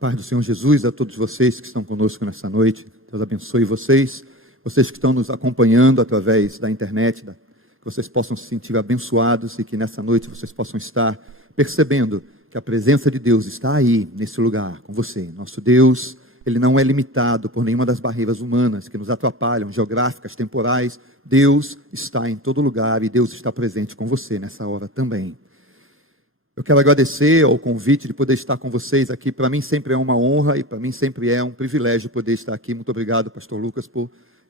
paz do Senhor Jesus a todos vocês que estão conosco nessa noite. Deus abençoe vocês que estão nos acompanhando através da internet, que vocês possam se sentir abençoados e que nessa noite vocês possam estar percebendo que a presença de Deus está aí, nesse lugar, com você. Nosso Deus, Ele não é limitado por nenhuma das barreiras humanas que nos atrapalham, geográficas, temporais. Deus está em todo lugar e Deus está presente com você nessa hora também. Eu quero agradecer ao convite de poder estar com vocês aqui. Para mim sempre é uma honra e para mim sempre é um privilégio poder estar aqui. Muito obrigado, pastor Lucas,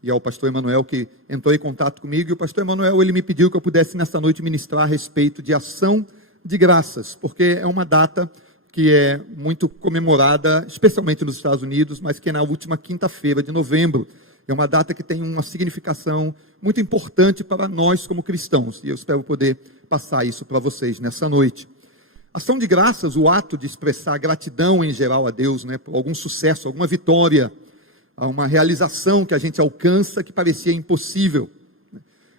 e ao pastor Emanuel que entrou em contato comigo. E o pastor Emanuel, ele me pediu que eu pudesse nessa noite ministrar a respeito de ação de graças, porque é uma data que é muito comemorada, especialmente nos Estados Unidos, mas que é na última quinta-feira de novembro. É uma data que tem uma significação muito importante para nós como cristãos. E eu espero poder passar isso para vocês nessa noite. Ação de graças, o ato de expressar gratidão em geral a Deus, por algum sucesso, alguma vitória, uma realização que a gente alcança que parecia impossível.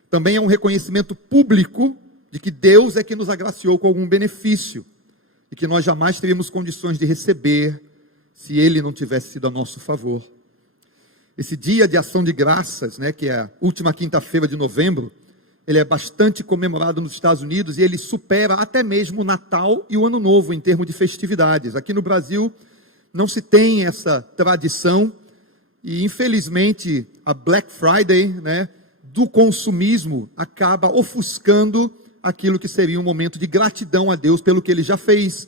Também é um reconhecimento público de que Deus é que nos agraciou com algum benefício e que nós jamais teríamos condições de receber se Ele não tivesse sido a nosso favor. Esse dia de ação de graças, que é a última quinta-feira de novembro, ele é bastante comemorado nos Estados Unidos e ele supera até mesmo o Natal e o Ano Novo em termos de festividades. Aqui no Brasil não se tem essa tradição e infelizmente a Black Friday, do consumismo acaba ofuscando aquilo que seria um momento de gratidão a Deus pelo que Ele já fez.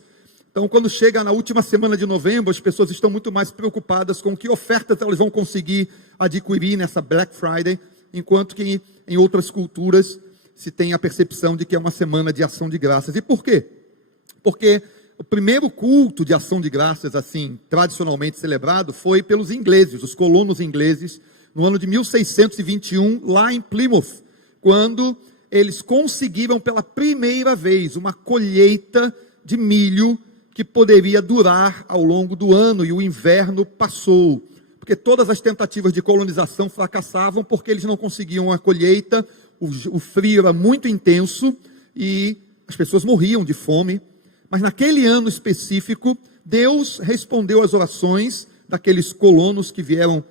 Então, quando chega na última semana de novembro, as pessoas estão muito mais preocupadas com que ofertas elas vão conseguir adquirir nessa Black Friday, enquanto que em outras culturas se tem a percepção de que é uma semana de ação de graças. E por quê? Porque o primeiro culto de ação de graças, assim, tradicionalmente celebrado, foi pelos ingleses, os colonos ingleses, no ano de 1621, lá em Plymouth, quando eles conseguiram pela primeira vez uma colheita de milho que poderia durar ao longo do ano, e o inverno passou. Porque todas as tentativas de colonização fracassavam porque eles não conseguiam a colheita, o frio era muito intenso e as pessoas morriam de fome. Mas naquele ano específico, Deus respondeu às orações daqueles colonos que vieram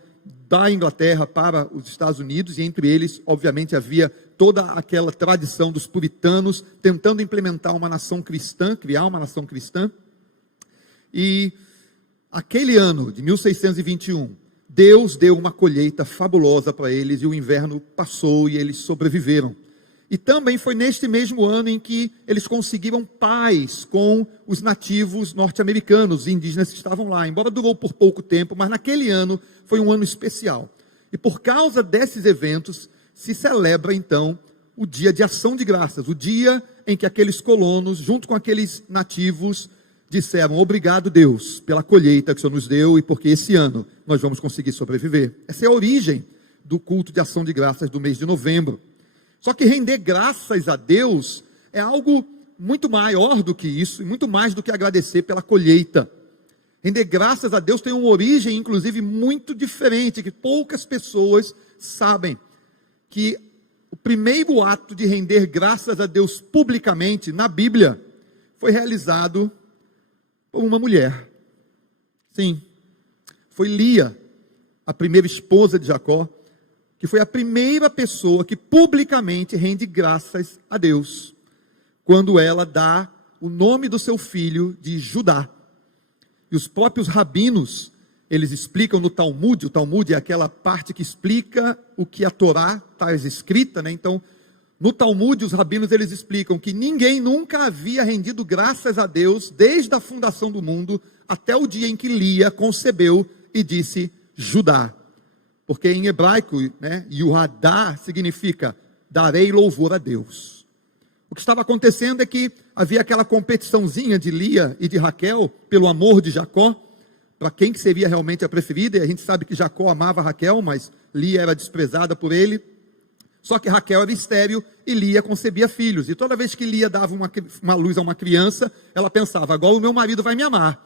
da Inglaterra para os Estados Unidos, e entre eles, obviamente, havia toda aquela tradição dos puritanos tentando implementar uma nação cristã, criar uma nação cristã. E aquele ano de 1621, Deus deu uma colheita fabulosa para eles e o inverno passou e eles sobreviveram. E também foi neste mesmo ano em que eles conseguiram paz com os nativos norte-americanos, os indígenas que estavam lá. Embora durou por pouco tempo, mas naquele ano foi um ano especial. E por causa desses eventos, se celebra então o dia de ação de graças, o dia em que aqueles colonos, junto com aqueles nativos, disseram: obrigado Deus pela colheita que o Senhor nos deu e porque esse ano nós vamos conseguir sobreviver. Essa é a origem do culto de ação de graças do mês de novembro. Só que render graças a Deus é algo muito maior do que isso, e muito mais do que agradecer pela colheita. Render graças a Deus tem uma origem, inclusive, muito diferente, que poucas pessoas sabem. Que o primeiro ato de render graças a Deus publicamente, na Bíblia, foi realizado por uma mulher. Sim, foi Lia, a primeira esposa de Jacó, que foi a primeira pessoa que publicamente rende graças a Deus, quando ela dá o nome do seu filho de Judá. E os próprios rabinos, eles explicam no Talmud, o Talmud é aquela parte que explica o que a Torá está escrita, Então, no Talmud, os rabinos, eles explicam que ninguém nunca havia rendido graças a Deus, desde a fundação do mundo, até o dia em que Lia concebeu e disse Judá. Porque em hebraico, Yuhadá significa darei louvor a Deus. O que estava acontecendo é que havia aquela competiçãozinha de Lia e de Raquel, pelo amor de Jacó, para quem que seria realmente a preferida, e a gente sabe que Jacó amava Raquel, mas Lia era desprezada por ele. Só que Raquel era estéril e Lia concebia filhos. E toda vez que Lia dava uma luz a uma criança, ela pensava: agora o meu marido vai me amar.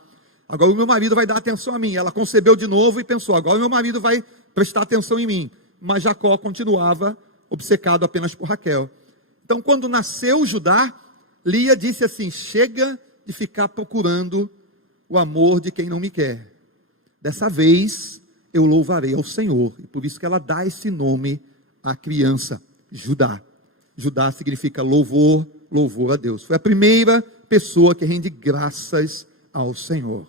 Agora o meu marido vai dar atenção a mim. Ela concebeu de novo e pensou: agora o meu marido vai prestar atenção em mim. Mas Jacó continuava obcecado apenas por Raquel. Então, quando nasceu Judá, Lia disse assim: chega de ficar procurando o amor de quem não me quer. Dessa vez eu louvarei ao Senhor. E por isso que ela dá esse nome à criança, Judá. Judá significa louvor, louvor a Deus. Foi a primeira pessoa que rende graças ao Senhor.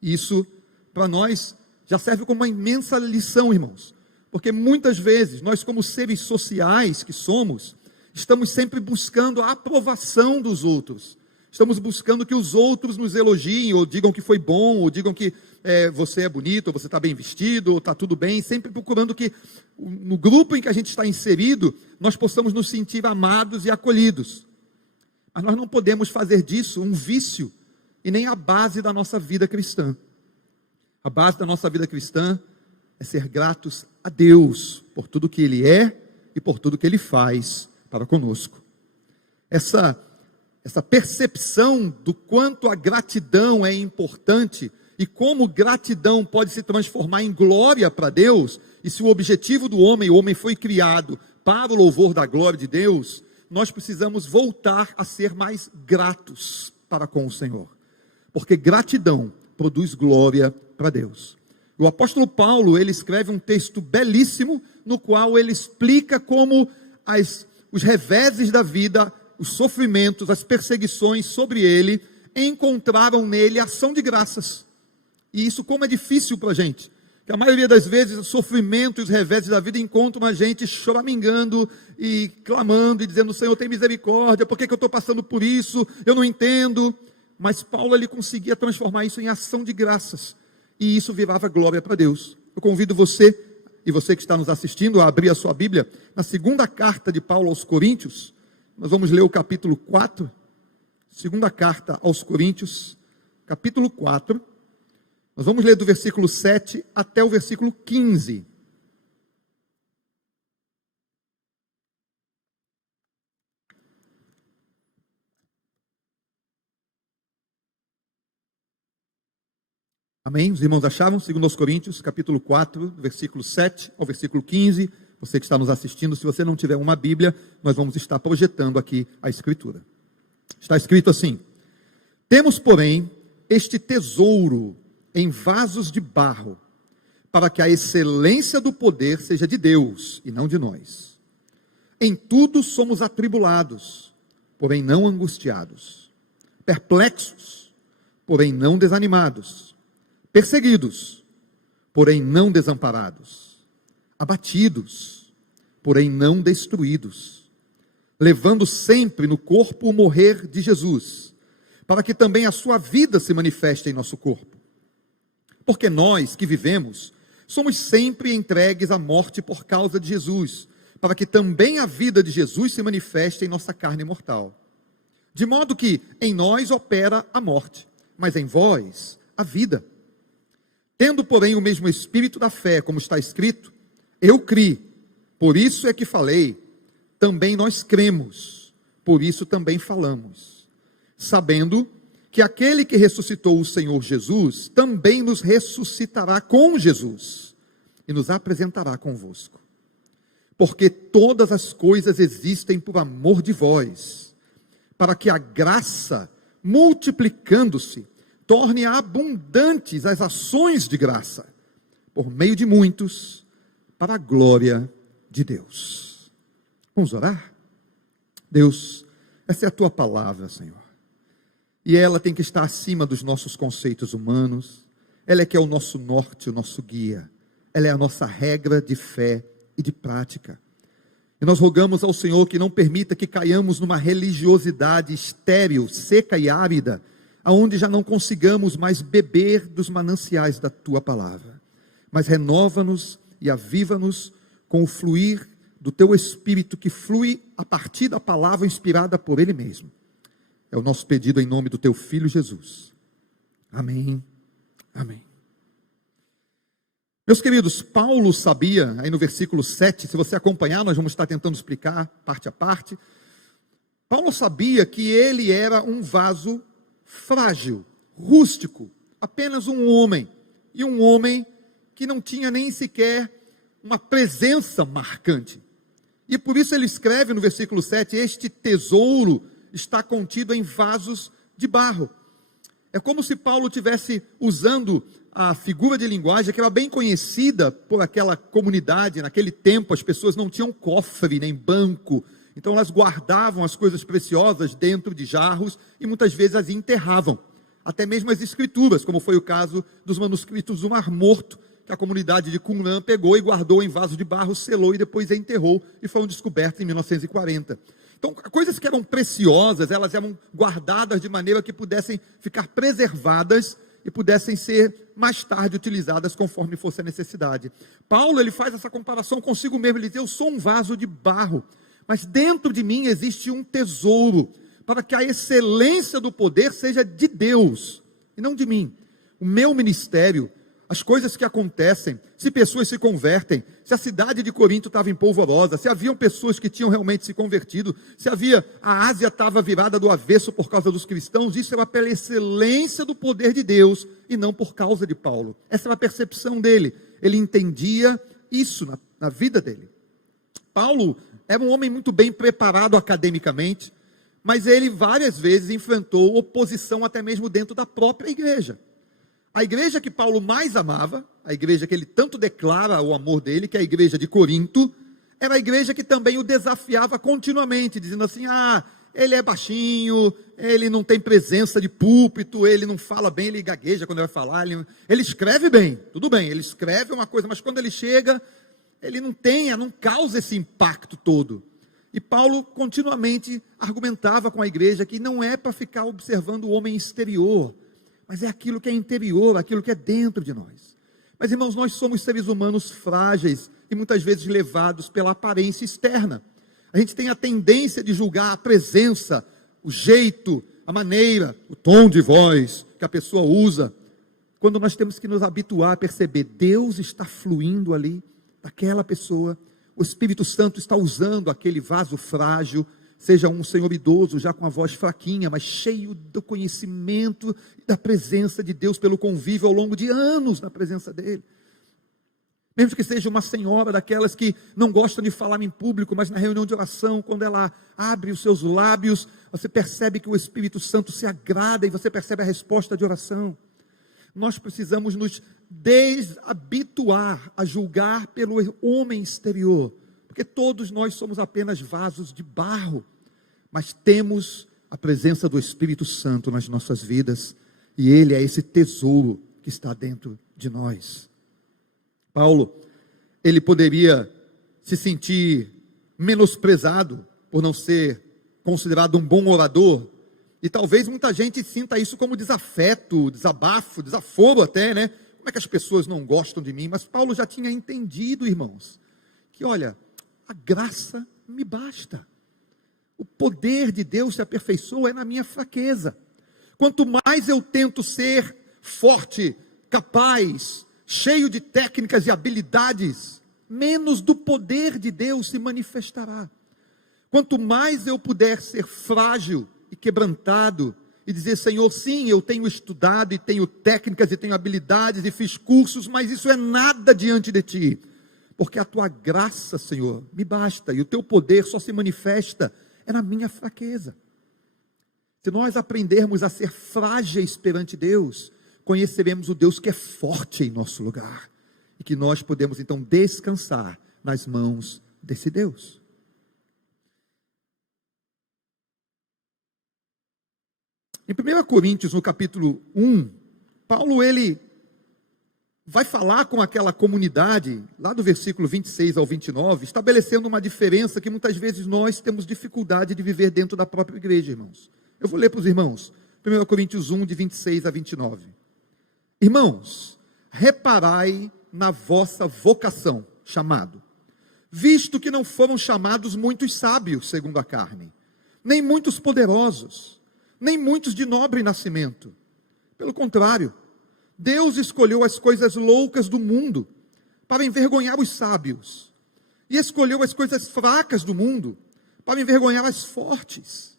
Isso, para nós, já serve como uma imensa lição, irmãos. Porque muitas vezes, nós como seres sociais que somos, estamos sempre buscando a aprovação dos outros. Estamos buscando que os outros nos elogiem, ou digam que foi bom, ou digam que você é bonito, ou você está bem vestido, ou está tudo bem, sempre procurando que no grupo em que a gente está inserido, nós possamos nos sentir amados e acolhidos. Mas nós não podemos fazer disso um vício, e nem a base da nossa vida cristã. A base da nossa vida cristã é ser gratos a Deus, por tudo que Ele é, e por tudo que Ele faz para conosco. Essa percepção do quanto a gratidão é importante e como gratidão pode se transformar em glória para Deus, e se o objetivo do homem, o homem foi criado para o louvor da glória de Deus, nós precisamos voltar a ser mais gratos para com o Senhor, porque gratidão produz glória para Deus. O apóstolo Paulo, ele escreve um texto belíssimo, no qual ele explica como os reveses da vida, os sofrimentos, as perseguições sobre ele, encontraram nele ação de graças. E isso como é difícil para a gente, que a maioria das vezes o sofrimento e os reveses da vida encontram a gente choramingando e clamando e dizendo: Senhor, tem misericórdia, por que eu estou passando por isso? Eu não entendo. Mas Paulo, ele conseguia transformar isso em ação de graças, e isso virava glória para Deus. Eu convido você, e você que está nos assistindo, a abrir a sua Bíblia na segunda carta de Paulo aos Coríntios. Nós vamos ler o capítulo 4, segunda carta aos Coríntios, capítulo 4, nós vamos ler do versículo 7 até o versículo 15. Amém? Os irmãos acharam? 2 Coríntios, capítulo 4, versículo 7 ao versículo 15. Você que está nos assistindo, se você não tiver uma Bíblia, nós vamos estar projetando aqui a Escritura. Está escrito assim: temos, porém, este tesouro em vasos de barro, para que a excelência do poder seja de Deus e não de nós. Em tudo somos atribulados, porém não angustiados, perplexos, porém não desanimados, perseguidos, porém não desamparados, abatidos, porém não destruídos, levando sempre no corpo o morrer de Jesus, para que também a sua vida se manifeste em nosso corpo. Porque nós que vivemos, somos sempre entregues à morte por causa de Jesus, para que também a vida de Jesus se manifeste em nossa carne mortal. De modo que em nós opera a morte, mas em vós a vida. Tendo, porém, o mesmo espírito da fé, como está escrito: eu criei, por isso é que falei, também nós cremos, por isso também falamos, sabendo que aquele que ressuscitou o Senhor Jesus, também nos ressuscitará com Jesus, e nos apresentará convosco. Porque todas as coisas existem por amor de vós, para que a graça, multiplicando-se, torne abundantes as ações de graça, por meio de muitos, para a glória de Deus. Vamos orar? Deus, essa é a tua palavra, Senhor. E ela tem que estar acima dos nossos conceitos humanos. Ela é que é o nosso norte, o nosso guia. Ela é a nossa regra de fé e de prática. E nós rogamos ao Senhor que não permita que caiamos numa religiosidade estéril, seca e árida, aonde já não consigamos mais beber dos mananciais da tua palavra. Mas renova-nos e aviva-nos com o fluir do teu Espírito, que flui a partir da palavra inspirada por Ele mesmo. É o nosso pedido em nome do teu Filho Jesus. Amém. Amém. Meus queridos, Paulo sabia, aí no versículo 7, se você acompanhar, nós vamos estar tentando explicar parte a parte. Paulo sabia que ele era um vaso frágil, rústico, apenas um homem, e um homem que não tinha nem sequer uma presença marcante. E por isso ele escreve no versículo 7, este tesouro está contido em vasos de barro. É como se Paulo tivesse usando a figura de linguagem que era bem conhecida por aquela comunidade. Naquele tempo as pessoas não tinham cofre nem banco, então elas guardavam as coisas preciosas dentro de jarros e muitas vezes as enterravam. Até mesmo as escrituras, como foi o caso dos manuscritos do Mar Morto, que a comunidade de Qumran pegou e guardou em vaso de barro, selou e depois enterrou, e foram descobertos em 1940. Então, coisas que eram preciosas, elas eram guardadas de maneira que pudessem ficar preservadas e pudessem ser mais tarde utilizadas conforme fosse a necessidade. Paulo, ele faz essa comparação consigo mesmo, ele diz: eu sou um vaso de barro, mas dentro de mim existe um tesouro, para que a excelência do poder seja de Deus, e não de mim. O meu ministério, as coisas que acontecem, se pessoas se convertem, se a cidade de Corinto estava em polvorosa, se haviam pessoas que tinham realmente se convertido, se a Ásia estava virada do avesso por causa dos cristãos, isso era pela excelência do poder de Deus, e não por causa de Paulo. Essa era a percepção dele, ele entendia isso na vida dele. Paulo era um homem muito bem preparado academicamente, mas ele várias vezes enfrentou oposição até mesmo dentro da própria igreja. A igreja que Paulo mais amava, a igreja que ele tanto declara o amor dele, que é a igreja de Corinto, era a igreja que também o desafiava continuamente, dizendo assim: ele é baixinho, ele não tem presença de púlpito, ele não fala bem, ele gagueja quando vai falar, ele escreve bem, tudo bem, ele escreve uma coisa, mas quando ele chega, ele não causa esse impacto todo. E Paulo continuamente argumentava com a igreja que não é para ficar observando o homem exterior, mas é aquilo que é interior, aquilo que é dentro de nós. Mas, irmãos, nós somos seres humanos frágeis e muitas vezes levados pela aparência externa. A gente tem a tendência de julgar a presença, o jeito, a maneira, o tom de voz que a pessoa usa, quando nós temos que nos habituar a perceber: Deus está fluindo ali, daquela pessoa. O Espírito Santo está usando aquele vaso frágil, seja um senhor idoso, já com a voz fraquinha, mas cheio do conhecimento e da presença de Deus, pelo convívio ao longo de anos na presença dele. Mesmo que seja uma senhora daquelas que não gostam de falar em público, mas na reunião de oração, quando ela abre os seus lábios, você percebe que o Espírito Santo se agrada e você percebe a resposta de oração. Nós precisamos nos desabituar a julgar pelo homem exterior, porque todos nós somos apenas vasos de barro, mas temos a presença do Espírito Santo nas nossas vidas, e ele é esse tesouro que está dentro de nós. Paulo, ele poderia se sentir menosprezado por não ser considerado um bom orador, e talvez muita gente sinta isso como desafeto, desabafo, desaforo até, né? Como é que as pessoas não gostam de mim? Mas Paulo já tinha entendido, irmãos, que olha, a graça me basta. O poder de Deus se aperfeiçoa na minha fraqueza. Quanto mais eu tento ser forte, capaz, cheio de técnicas e habilidades, menos do poder de Deus se manifestará. Quanto mais eu puder ser frágil e quebrantado, e dizer: Senhor, sim, eu tenho estudado, e tenho técnicas, e tenho habilidades, e fiz cursos, mas isso é nada diante de Ti, porque a Tua graça, Senhor, me basta, e o Teu poder só se manifesta na minha fraqueza. Se nós aprendermos a ser frágeis perante Deus, conheceremos o Deus que é forte em nosso lugar, e que nós podemos então descansar nas mãos desse Deus. Em 1 Coríntios, no capítulo 1, Paulo, ele vai falar com aquela comunidade, lá do versículo 26 ao 29, estabelecendo uma diferença que muitas vezes nós temos dificuldade de viver dentro da própria igreja, irmãos. Eu vou ler para os irmãos, 1 Coríntios 1, de 26 a 29. Irmãos, reparai na vossa vocação, chamado, visto que não foram chamados muitos sábios, segundo a carne, nem muitos poderosos, nem muitos de nobre nascimento. Pelo contrário, Deus escolheu as coisas loucas do mundo para envergonhar os sábios, e escolheu as coisas fracas do mundo para envergonhar as fortes.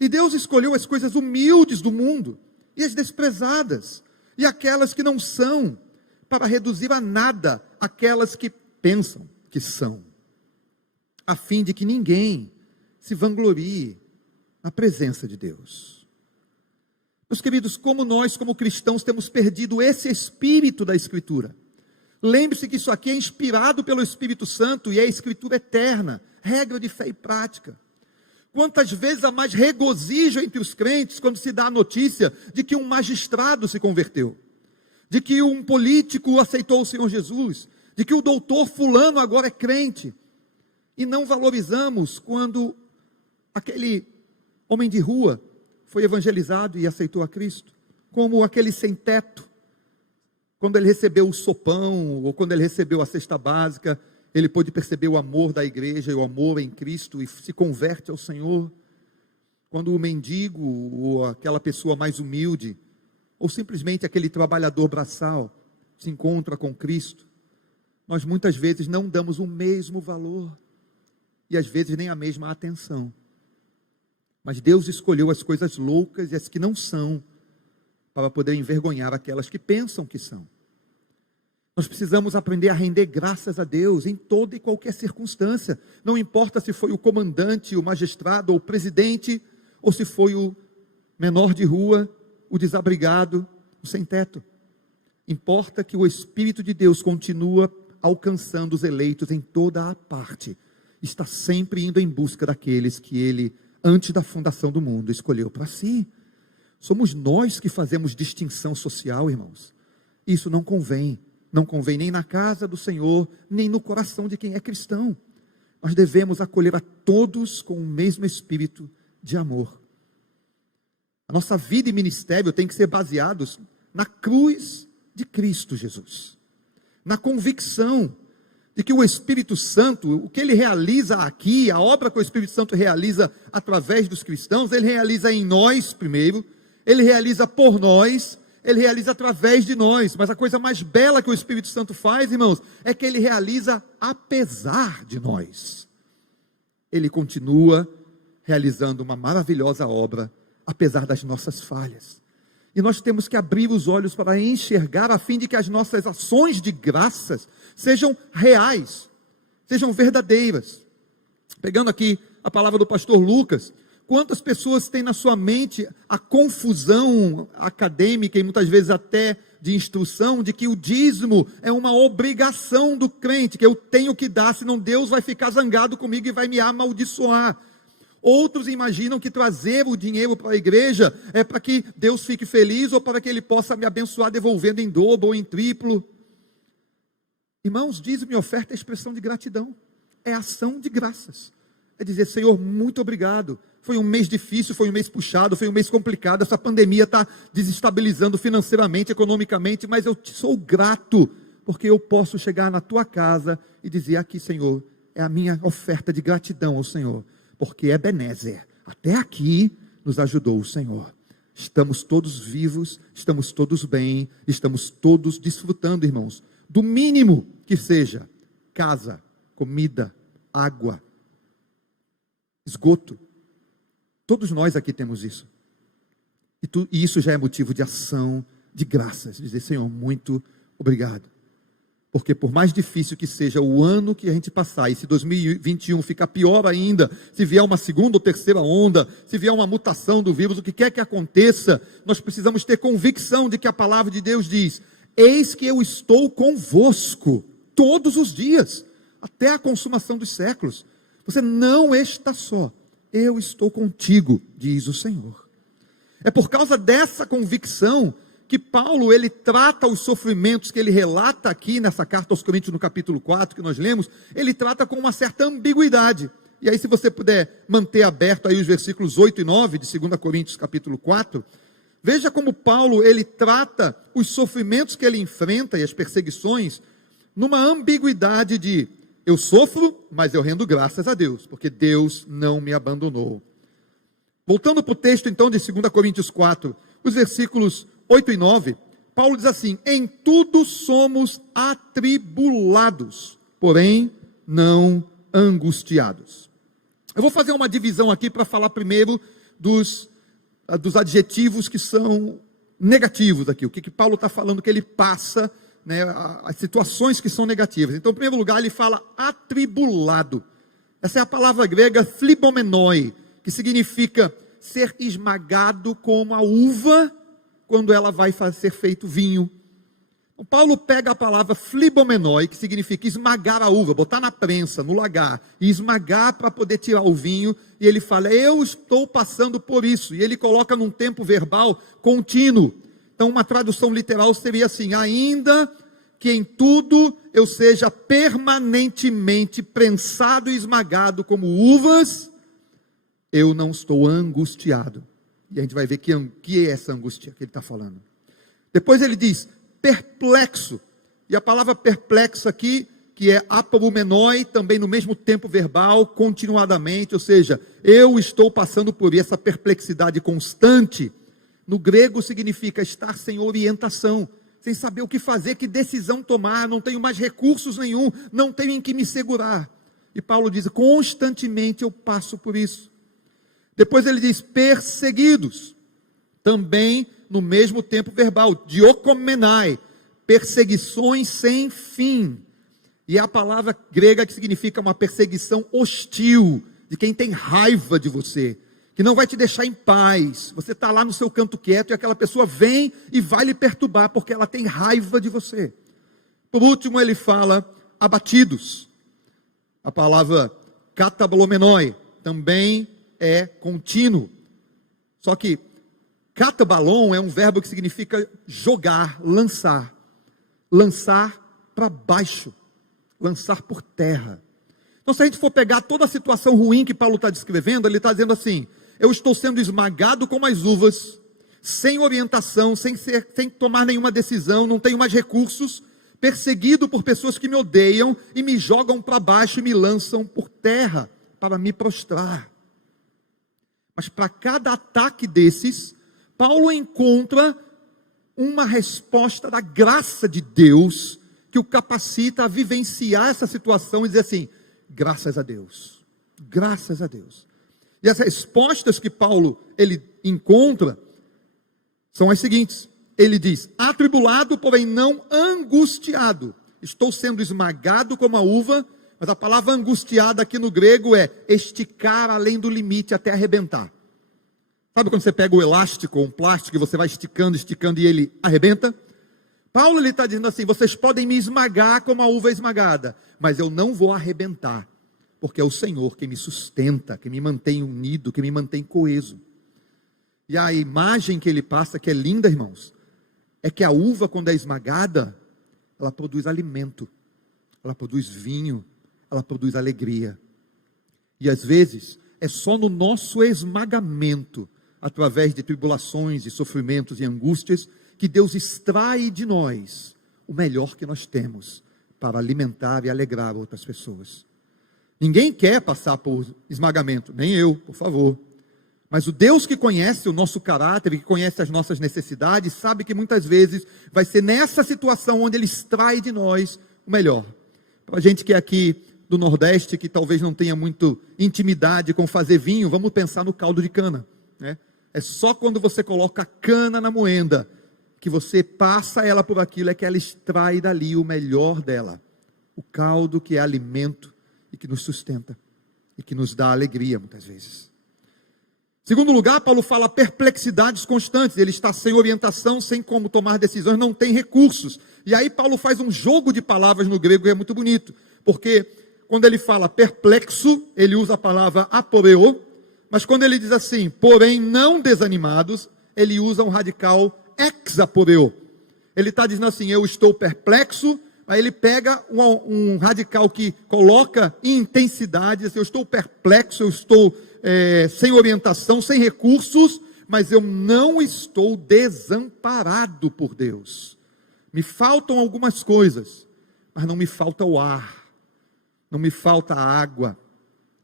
E Deus escolheu as coisas humildes do mundo e as desprezadas, e aquelas que não são, para reduzir a nada aquelas que pensam que são, a fim de que ninguém se vanglorie na presença de Deus. Meus queridos, como nós, como cristãos, temos perdido esse espírito da Escritura. Lembre-se que isso aqui é inspirado pelo Espírito Santo e é a Escritura eterna, regra de fé e prática. Quantas vezes há mais regozijo entre os crentes quando se dá a notícia de que um magistrado se converteu, de que um político aceitou o Senhor Jesus, de que o doutor fulano agora é crente, e não valorizamos quando aquele homem de rua foi evangelizado e aceitou a Cristo, como aquele sem teto, quando ele recebeu o sopão, ou quando ele recebeu a cesta básica, ele pôde perceber o amor da igreja e o amor em Cristo e se converte ao Senhor. Quando o mendigo, ou aquela pessoa mais humilde, ou simplesmente aquele trabalhador braçal, se encontra com Cristo, nós muitas vezes não damos o mesmo valor, e às vezes nem a mesma atenção. Mas Deus escolheu as coisas loucas e as que não são, para poder envergonhar aquelas que pensam que são. Nós precisamos aprender a render graças a Deus em toda e qualquer circunstância. Não importa se foi o comandante, o magistrado, ou o presidente, ou se foi o menor de rua, o desabrigado, o sem teto. Importa que o Espírito de Deus continua alcançando os eleitos em toda a parte. Está sempre indo em busca daqueles que Ele, antes da fundação do mundo, escolheu para si. Somos nós que fazemos distinção social, irmãos. Isso não convém. Não convém nem na casa do Senhor, nem no coração de quem é cristão. Nós devemos acolher a todos com o mesmo espírito de amor. A nossa vida e ministério tem que ser baseados na cruz de Cristo Jesus. Na convicção de que o Espírito Santo, o que ele realiza aqui, a obra que o Espírito Santo realiza através dos cristãos, ele realiza em nós primeiro, ele realiza por nós, ele realiza através de nós. Mas a coisa mais bela que o Espírito Santo faz, irmãos, é que ele realiza apesar de nós. Ele continua realizando uma maravilhosa obra, apesar das nossas falhas. E nós temos que abrir os olhos para enxergar, a fim de que as nossas ações de graças sejam reais, sejam verdadeiras. Pegando aqui a palavra do pastor Lucas, quantas pessoas têm na sua mente a confusão acadêmica e muitas vezes até de instrução, de que o dízimo é uma obrigação do crente, que eu tenho que dar, senão Deus vai ficar zangado comigo e vai me amaldiçoar. Outros imaginam que trazer o dinheiro para a igreja é para que Deus fique feliz ou para que Ele possa me abençoar devolvendo em dobro ou em triplo. Irmãos, dízimo e oferta é expressão de gratidão, é ação de graças. É dizer, Senhor, muito obrigado. Foi um mês difícil, foi um mês puxado, foi um mês complicado, essa pandemia está desestabilizando financeiramente, economicamente, mas eu te sou grato, porque eu posso chegar na tua casa e dizer, aqui Senhor, é a minha oferta de gratidão ao Senhor, porque Ebenezer, até aqui nos ajudou o Senhor. Estamos todos vivos, estamos todos bem, estamos todos desfrutando, irmãos, do mínimo que seja, casa, comida, água, esgoto. Todos nós aqui temos isso. E isso já é motivo de ação, de graças. Dizer, Senhor, muito obrigado. Porque por mais difícil que seja o ano que a gente passar, e se 2021 ficar pior ainda, se vier uma segunda ou terceira onda, se vier uma mutação do vírus, o que quer que aconteça, nós precisamos ter convicção de que a palavra de Deus diz, eis que eu estou convosco, todos os dias, até a consumação dos séculos. Você não está só. Eu estou contigo, diz o Senhor. É por causa dessa convicção que Paulo, ele trata os sofrimentos que ele relata aqui nessa carta aos Coríntios, no capítulo 4, que nós lemos, ele trata com uma certa ambiguidade. E aí, se você puder manter aberto aí os versículos 8 e 9 de 2 Coríntios, capítulo 4, veja como Paulo, ele trata os sofrimentos que ele enfrenta e as perseguições, numa ambiguidade de eu sofro, mas eu rendo graças a Deus, porque Deus não me abandonou. Voltando para o texto então de 2 Coríntios 4, os versículos 8 e 9, Paulo diz assim, em tudo somos atribulados, porém não angustiados. Eu vou fazer uma divisão aqui para falar primeiro dos adjetivos que são negativos aqui, o que Paulo está falando que ele passa, né, as situações que são negativas. Então, em primeiro lugar, ele fala atribulado. Essa é a palavra grega phlibomenoi, que significa ser esmagado como a uva quando ela vai ser feito vinho. Então, Paulo pega a palavra flibomenoi, que significa esmagar a uva, botar na prensa, no lagar, e esmagar para poder tirar o vinho, e ele fala, eu estou passando por isso, e ele coloca num tempo verbal contínuo. Então, uma tradução literal seria assim, ainda que em tudo eu seja permanentemente prensado e esmagado como uvas, eu não estou angustiado. E a gente vai ver que é essa angústia que ele está falando. Depois ele diz, perplexo. E a palavra perplexo aqui, que é aporumenoi, também no mesmo tempo verbal, continuadamente, ou seja, eu estou passando por essa perplexidade constante. No grego significa estar sem orientação, sem saber o que fazer, que decisão tomar, não tenho mais recursos nenhum, não tenho em que me segurar. E Paulo diz, constantemente eu passo por isso. Depois ele diz, perseguidos, também no mesmo tempo verbal, diokomenai, perseguições sem fim. E é a palavra grega que significa uma perseguição hostil, de quem tem raiva de você, que não vai te deixar em paz. Você está lá no seu canto quieto e aquela pessoa vem e vai lhe perturbar, porque ela tem raiva de você. Por último ele fala, abatidos. A palavra katabalomenoi também é contínuo. Só que katabalon é um verbo que significa jogar, lançar. Lançar para baixo. Lançar por terra. Então se a gente for pegar toda a situação ruim que Paulo está descrevendo, ele está dizendo assim, eu estou sendo esmagado como as uvas, sem orientação, sem tomar nenhuma decisão, não tenho mais recursos, perseguido por pessoas que me odeiam e me jogam para baixo e me lançam por terra para me prostrar. Mas para cada ataque desses, Paulo encontra uma resposta da graça de Deus que o capacita a vivenciar essa situação e dizer assim, graças a Deus, graças a Deus. E as respostas que Paulo ele encontra são as seguintes. Ele diz, atribulado, porém não angustiado. Estou sendo esmagado como a uva, mas a palavra angustiada aqui no grego é esticar além do limite até arrebentar. Sabe quando você pega o elástico ou um plástico e você vai esticando, esticando e ele arrebenta? Paulo ele está dizendo assim, vocês podem me esmagar como a uva é esmagada, mas eu não vou arrebentar, porque é o Senhor que me sustenta, que me mantém unido, que me mantém coeso. E a imagem que ele passa, que é linda, irmãos, é que a uva, quando é esmagada, ela produz alimento, ela produz vinho, ela produz alegria. E às vezes, é só no nosso esmagamento, através de tribulações e sofrimentos e angústias, que Deus extrai de nós o melhor que nós temos para alimentar e alegrar outras pessoas. Ninguém quer passar por esmagamento, nem eu, por favor. Mas o Deus que conhece o nosso caráter, que conhece as nossas necessidades, sabe que muitas vezes vai ser nessa situação onde Ele extrai de nós o melhor. Para a gente que é aqui do Nordeste, que talvez não tenha muito intimidade com fazer vinho, vamos pensar no caldo de cana, né? É só quando você coloca a cana na moenda, que você passa ela por aquilo, é que ela extrai dali o melhor dela. O caldo que é alimento e que nos sustenta, e que nos dá alegria muitas vezes. Segundo lugar, Paulo fala perplexidades constantes, ele está sem orientação, sem como tomar decisões, não tem recursos. E aí Paulo faz um jogo de palavras no grego que é muito bonito, porque quando ele fala perplexo, ele usa a palavra aporeo, mas quando ele diz assim, porém não desanimados, ele usa um radical exaporeo. Ele está dizendo assim, eu estou perplexo. Aí ele pega um radical que coloca em intensidade, assim, eu estou perplexo, eu estou sem orientação, sem recursos, mas eu não estou desamparado por Deus. Me faltam algumas coisas, mas não me falta o ar, não me falta a água,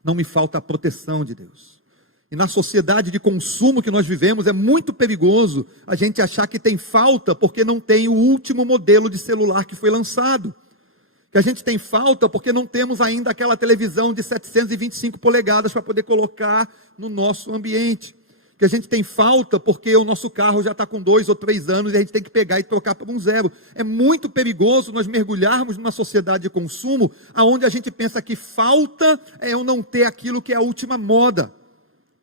não me falta a proteção de Deus. E na sociedade de consumo que nós vivemos, é muito perigoso a gente achar que tem falta porque não tem o último modelo de celular que foi lançado. Que a gente tem falta porque não temos ainda aquela televisão de 725 polegadas para poder colocar no nosso ambiente. Que a gente tem falta porque o nosso carro já está com 2 ou 3 anos e a gente tem que pegar e trocar para um zero. É muito perigoso nós mergulharmos numa sociedade de consumo onde a gente pensa que falta é eu não ter aquilo que é a última moda.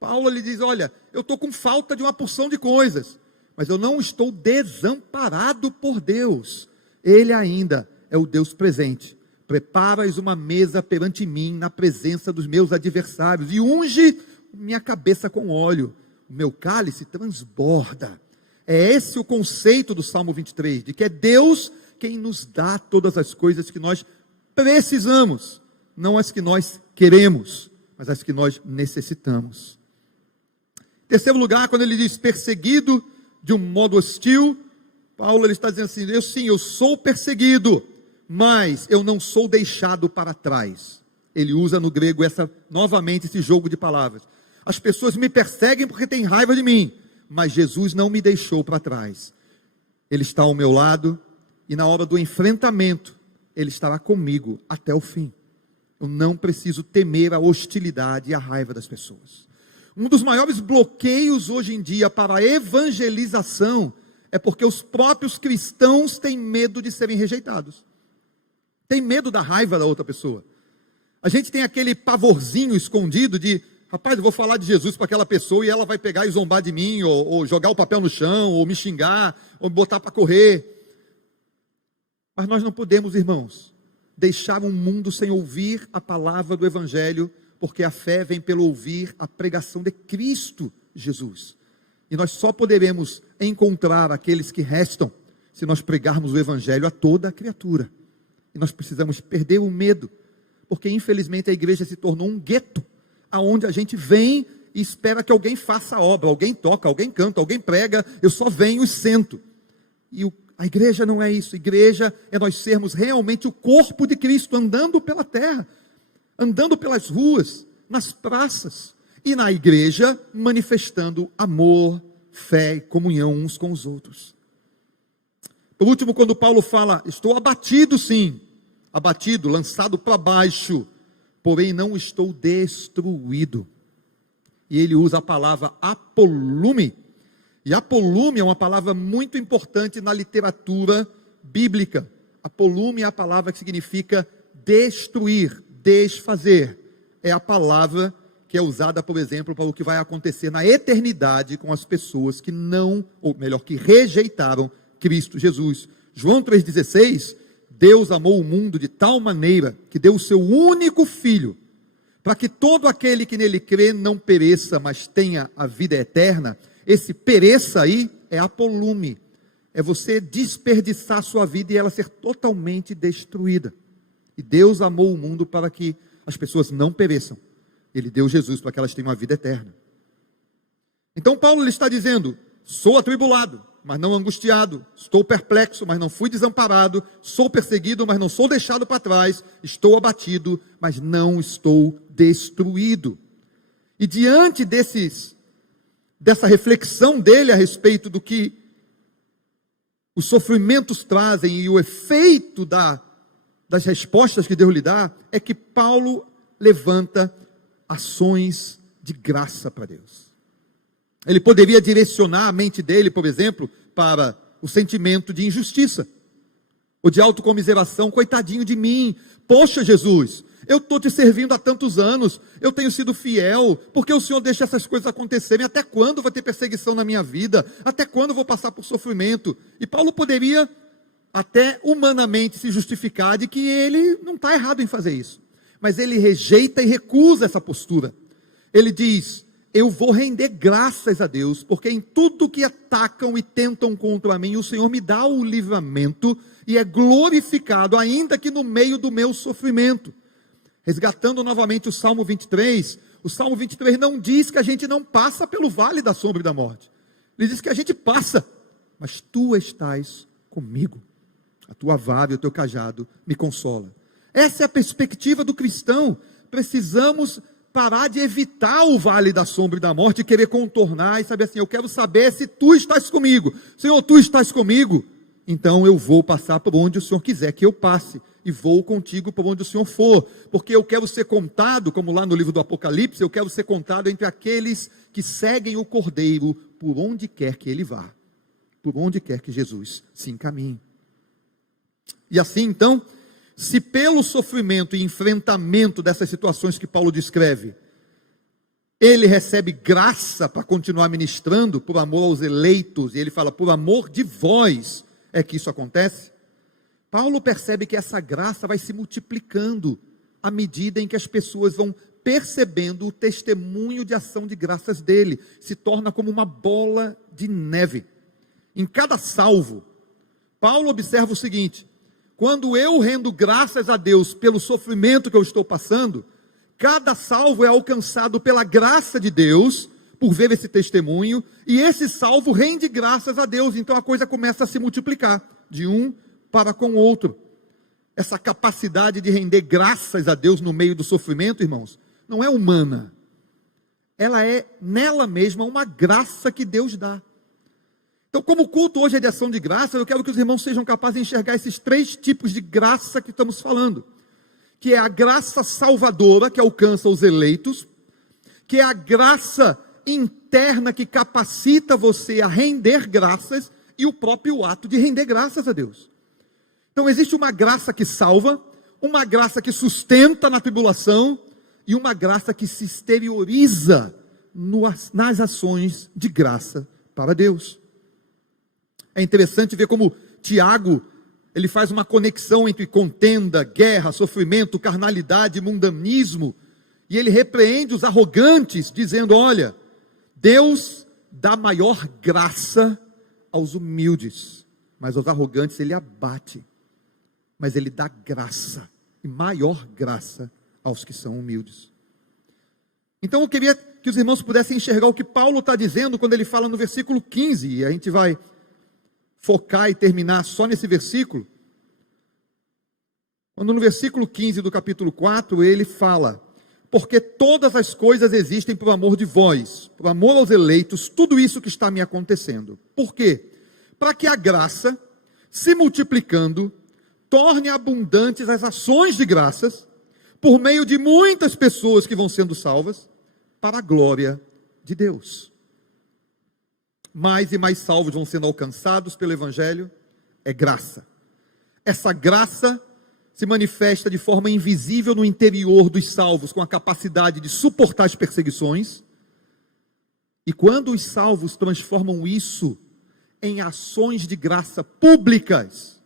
Paulo ele diz, olha, eu estou com falta de uma porção de coisas, mas eu não estou desamparado por Deus. Ele ainda é o Deus presente. Preparas uma mesa perante mim na presença dos meus adversários e unge minha cabeça com óleo. O meu cálice transborda. É esse o conceito do Salmo 23, de que é Deus quem nos dá todas as coisas que nós precisamos, não as que nós queremos, mas as que nós necessitamos. Em terceiro lugar, quando ele diz perseguido de um modo hostil, Paulo ele está dizendo assim, eu sou perseguido, mas eu não sou deixado para trás. Ele usa no grego novamente esse jogo de palavras. As pessoas me perseguem porque têm raiva de mim, mas Jesus não me deixou para trás. Ele está ao meu lado e na hora do enfrentamento, Ele estará comigo até o fim. Eu não preciso temer a hostilidade e a raiva das pessoas. Um dos maiores bloqueios hoje em dia para a evangelização é porque os próprios cristãos têm medo de serem rejeitados. Tem medo da raiva da outra pessoa. A gente tem aquele pavorzinho escondido de, rapaz, eu vou falar de Jesus para aquela pessoa e ela vai pegar e zombar de mim, ou jogar o papel no chão, ou me xingar, ou me botar para correr. Mas nós não podemos, irmãos, deixar um mundo sem ouvir a palavra do Evangelho, porque a fé vem pelo ouvir a pregação de Cristo Jesus. E nós só poderemos encontrar aqueles que restam se nós pregarmos o Evangelho a toda a criatura. E nós precisamos perder o medo, porque infelizmente a igreja se tornou um gueto, aonde a gente vem e espera que alguém faça a obra, alguém toca, alguém canta, alguém prega, eu só venho e sento. E a igreja não é isso. A igreja é nós sermos realmente o corpo de Cristo, andando pela terra, andando pelas ruas, nas praças, e na igreja manifestando amor, fé e comunhão uns com os outros. Por último, quando Paulo fala, estou abatido sim, abatido, lançado para baixo, porém não estou destruído. E ele usa a palavra apolume. E apolume é uma palavra muito importante na literatura bíblica. Apolume é a palavra que significa destruir, desfazer. É a palavra que é usada, por exemplo, para o que vai acontecer na eternidade com as pessoas que não, ou melhor, que rejeitaram Cristo Jesus. João 3,16, Deus amou o mundo de tal maneira que deu o seu único Filho, para que todo aquele que nele crê não pereça, mas tenha a vida eterna. Esse pereça aí é apolume, é você desperdiçar a sua vida e ela ser totalmente destruída. E Deus amou o mundo para que as pessoas não pereçam. Ele deu Jesus para que elas tenham a vida eterna. Então Paulo ele está dizendo, sou atribulado, mas não angustiado, estou perplexo, mas não fui desamparado, sou perseguido, mas não sou deixado para trás, estou abatido, mas não estou destruído. E diante dessa reflexão dele a respeito do que os sofrimentos trazem e o efeito das respostas que Deus lhe dá, é que Paulo levanta ações de graça para Deus. Ele poderia direcionar a mente dele, por exemplo, para o sentimento de injustiça, ou de autocomiseração, coitadinho de mim, poxa Jesus, eu estou te servindo há tantos anos, eu tenho sido fiel, porque o Senhor deixa essas coisas acontecerem, até quando vai ter perseguição na minha vida, até quando eu vou passar por sofrimento? E Paulo poderia até humanamente se justificar de que ele não está errado em fazer isso, mas ele rejeita e recusa essa postura. Ele diz, eu vou render graças a Deus, porque em tudo que atacam e tentam contra mim, o Senhor me dá o livramento e é glorificado, ainda que no meio do meu sofrimento. Resgatando novamente o Salmo 23, o Salmo 23 não diz que a gente não passa pelo vale da sombra e da morte. Ele diz que a gente passa, mas tu estás comigo. A tua vara e o teu cajado me consola. Essa é a perspectiva do cristão. Precisamos parar de evitar o vale da sombra e da morte e querer contornar e saber assim, eu quero saber se tu estás comigo. Senhor, tu estás comigo, então eu vou passar por onde o Senhor quiser que eu passe, e vou contigo por onde o Senhor for, porque eu quero ser contado, como lá no livro do Apocalipse, eu quero ser contado entre aqueles que seguem o Cordeiro por onde quer que ele vá, por onde quer que Jesus se encaminhe. E assim então, se pelo sofrimento e enfrentamento dessas situações que Paulo descreve, ele recebe graça para continuar ministrando por amor aos eleitos, e ele fala, por amor de vós é que isso acontece. Paulo percebe que essa graça vai se multiplicando à medida em que as pessoas vão percebendo o testemunho de ação de graças dele, se torna como uma bola de neve. Em cada salvo, Paulo observa o seguinte: quando eu rendo graças a Deus pelo sofrimento que eu estou passando, cada salvo é alcançado pela graça de Deus, por ver esse testemunho, e esse salvo rende graças a Deus, então a coisa começa a se multiplicar, de um para com o outro. Essa capacidade de render graças a Deus no meio do sofrimento, irmãos, não é humana, ela é nela mesma uma graça que Deus dá. Então, como o culto hoje é de ação de graça, eu quero que os irmãos sejam capazes de enxergar esses 3 tipos de graça que estamos falando, que é a graça salvadora que alcança os eleitos, que é a graça interna que capacita você a render graças, e o próprio ato de render graças a Deus. Então existe uma graça que salva, uma graça que sustenta na tribulação, e uma graça que se exterioriza nas ações de graça para Deus. É interessante ver como Tiago, ele faz uma conexão entre contenda, guerra, sofrimento, carnalidade, mundanismo, e ele repreende os arrogantes, dizendo, olha, Deus dá maior graça aos humildes, mas aos arrogantes ele abate, mas ele dá graça, e maior graça aos que são humildes. Então eu queria que os irmãos pudessem enxergar o que Paulo está dizendo, quando ele fala no versículo 15, e a gente vai focar e terminar só nesse versículo, quando no versículo 15 do capítulo 4, ele fala, porque todas as coisas existem por amor de vós, por amor aos eleitos, tudo isso que está me acontecendo. Por quê? Para que a graça, se multiplicando, torne abundantes as ações de graças, por meio de muitas pessoas que vão sendo salvas, para a glória de Deus. Mais e mais salvos vão sendo alcançados pelo Evangelho, é graça. Essa graça se manifesta de forma invisível no interior dos salvos, com a capacidade de suportar as perseguições, e quando os salvos transformam isso em ações de graça públicas,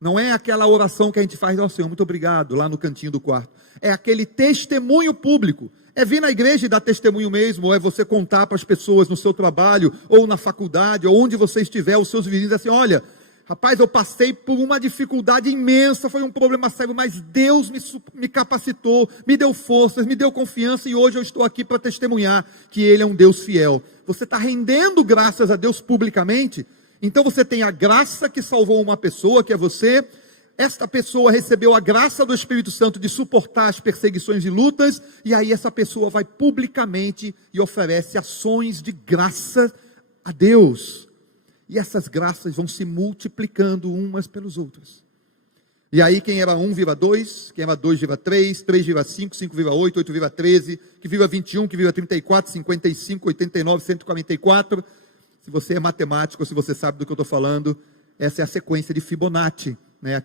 não é aquela oração que a gente faz, ó Senhor, muito obrigado, lá no cantinho do quarto, é aquele testemunho público, é vir na igreja e dar testemunho mesmo, ou é você contar para as pessoas no seu trabalho, ou na faculdade, ou onde você estiver, os seus vizinhos, assim, olha, rapaz, eu passei por uma dificuldade imensa, foi um problema sério, mas Deus me capacitou, me deu forças, me deu confiança, e hoje eu estou aqui para testemunhar que Ele é um Deus fiel. Você está rendendo graças a Deus publicamente, então você tem a graça que salvou uma pessoa, que é você. Esta pessoa recebeu a graça do Espírito Santo de suportar as perseguições e lutas, e aí essa pessoa vai publicamente e oferece ações de graça a Deus. E essas graças vão se multiplicando umas pelos outros. E aí quem era 1 vira 2, quem era 2 vira 3, 3 vira 5, 5 vira 8, 8 vira 13, que vira 21, que vira 34, 55, 89, 144. Se você é matemático, ou se você sabe do que eu estou falando, essa é a sequência de Fibonacci, né?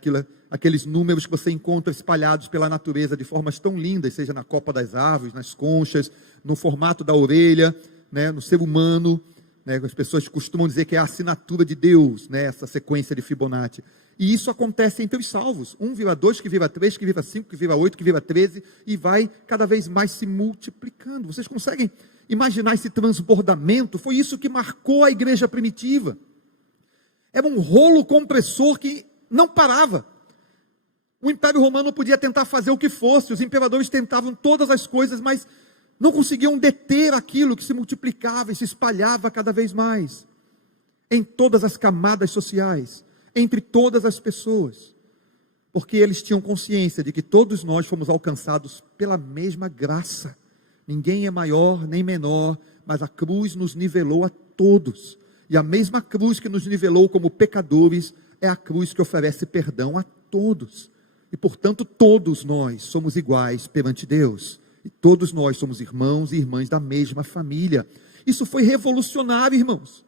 Aqueles números que você encontra espalhados pela natureza de formas tão lindas, seja na copa das árvores, nas conchas, no formato da orelha, né? No ser humano, né? As pessoas costumam dizer que é a assinatura de Deus, né? Essa sequência de Fibonacci. E isso acontece entre os salvos. 1 vira 2, que vira 3, que vira 5, que vira 8, que vira 13, e vai cada vez mais se multiplicando. Vocês conseguem imaginar esse transbordamento? Foi isso que marcou a igreja primitiva. Era um rolo compressor que não parava. O Império Romano podia tentar fazer o que fosse, os imperadores tentavam todas as coisas, mas não conseguiam deter aquilo que se multiplicava e se espalhava cada vez mais, em todas as camadas sociais, entre todas as pessoas, porque eles tinham consciência de que todos nós fomos alcançados pela mesma graça. Ninguém é maior nem menor, mas a cruz nos nivelou a todos, e a mesma cruz que nos nivelou como pecadores, é a cruz que oferece perdão a todos, e portanto todos nós somos iguais perante Deus, e todos nós somos irmãos e irmãs da mesma família. Isso foi revolucionário, irmãos,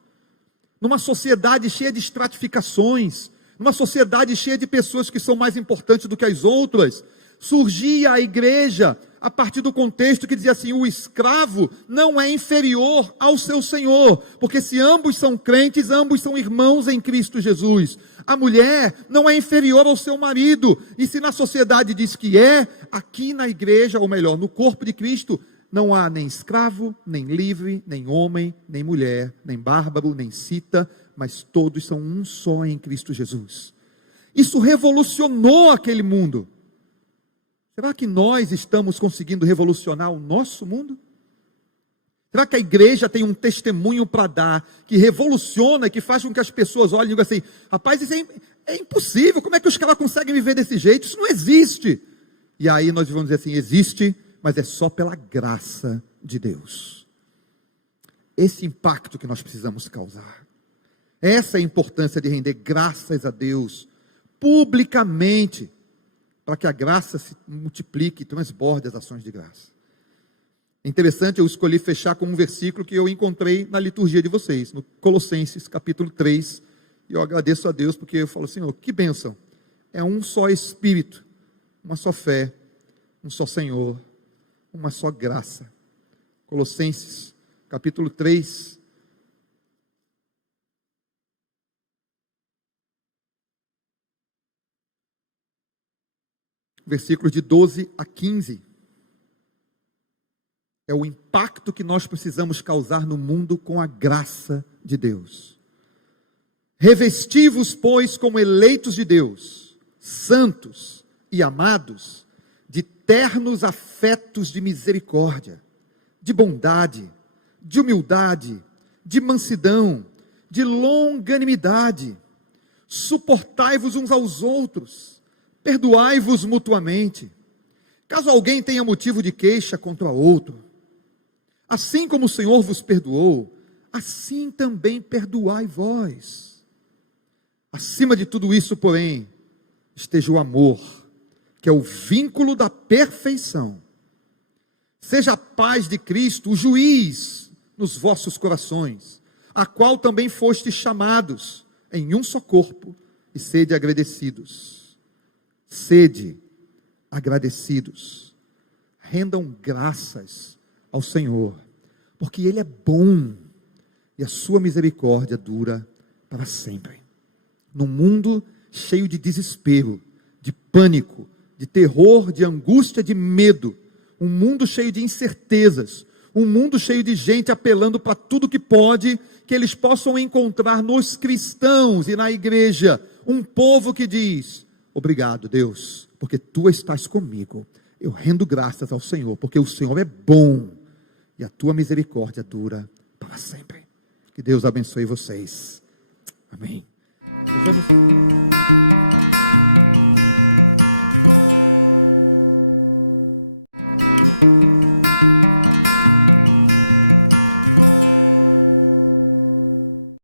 numa sociedade cheia de estratificações, numa sociedade cheia de pessoas que são mais importantes do que as outras, surgia a igreja a partir do contexto que dizia assim: o escravo não é inferior ao seu senhor, porque se ambos são crentes, ambos são irmãos em Cristo Jesus. A mulher não é inferior ao seu marido, e se na sociedade diz que é, aqui na igreja, ou melhor, no corpo de Cristo, não há nem escravo, nem livre, nem homem, nem mulher, nem bárbaro, nem cita, mas todos são um só em Cristo Jesus. Isso revolucionou aquele mundo. Será que nós estamos conseguindo revolucionar o nosso mundo? Será que a igreja tem um testemunho para dar, que revoluciona, que faz com que as pessoas olhem e digam assim: rapaz, isso é impossível, como é que os caras conseguem viver desse jeito? Isso não existe. E aí nós vamos dizer assim: existe, mas é só pela graça de Deus. Esse impacto que nós precisamos causar. Essa é a importância de render graças a Deus, publicamente, para que a graça se multiplique e transborde as ações de graça. É interessante, eu escolhi fechar com um versículo que eu encontrei na liturgia de vocês, no Colossenses, capítulo 3, e eu agradeço a Deus, porque eu falo: Senhor, que bênção, é um só Espírito, uma só fé, um só Senhor, uma só graça. Colossenses, capítulo 3, versículos de 12 a 15, é o impacto que nós precisamos causar no mundo com a graça de Deus. Revesti-vos, pois, como eleitos de Deus, santos e amados, de ternos afetos de misericórdia, de bondade, de humildade, de mansidão, de longanimidade. Suportai-vos uns aos outros, perdoai-vos mutuamente, caso alguém tenha motivo de queixa contra outro. Assim como o Senhor vos perdoou, assim também perdoai vós. Acima de tudo isso, porém, esteja o amor, que é o vínculo da perfeição. Seja a paz de Cristo o juiz nos vossos corações, a qual também fostes chamados em um só corpo, e sede agradecidos. Sede agradecidos. Rendam graças ao Senhor, porque Ele é bom, e a sua misericórdia dura para sempre. Num mundo cheio de desespero, de pânico, de terror, de angústia, de medo, um mundo cheio de incertezas, um mundo cheio de gente apelando para tudo que pode, que eles possam encontrar nos cristãos e na igreja, um povo que diz: obrigado, Deus, porque Tu estás comigo. Eu rendo graças ao Senhor, porque o Senhor é bom, e a Tua misericórdia dura para sempre. Que Deus abençoe vocês. Amém. Vamos...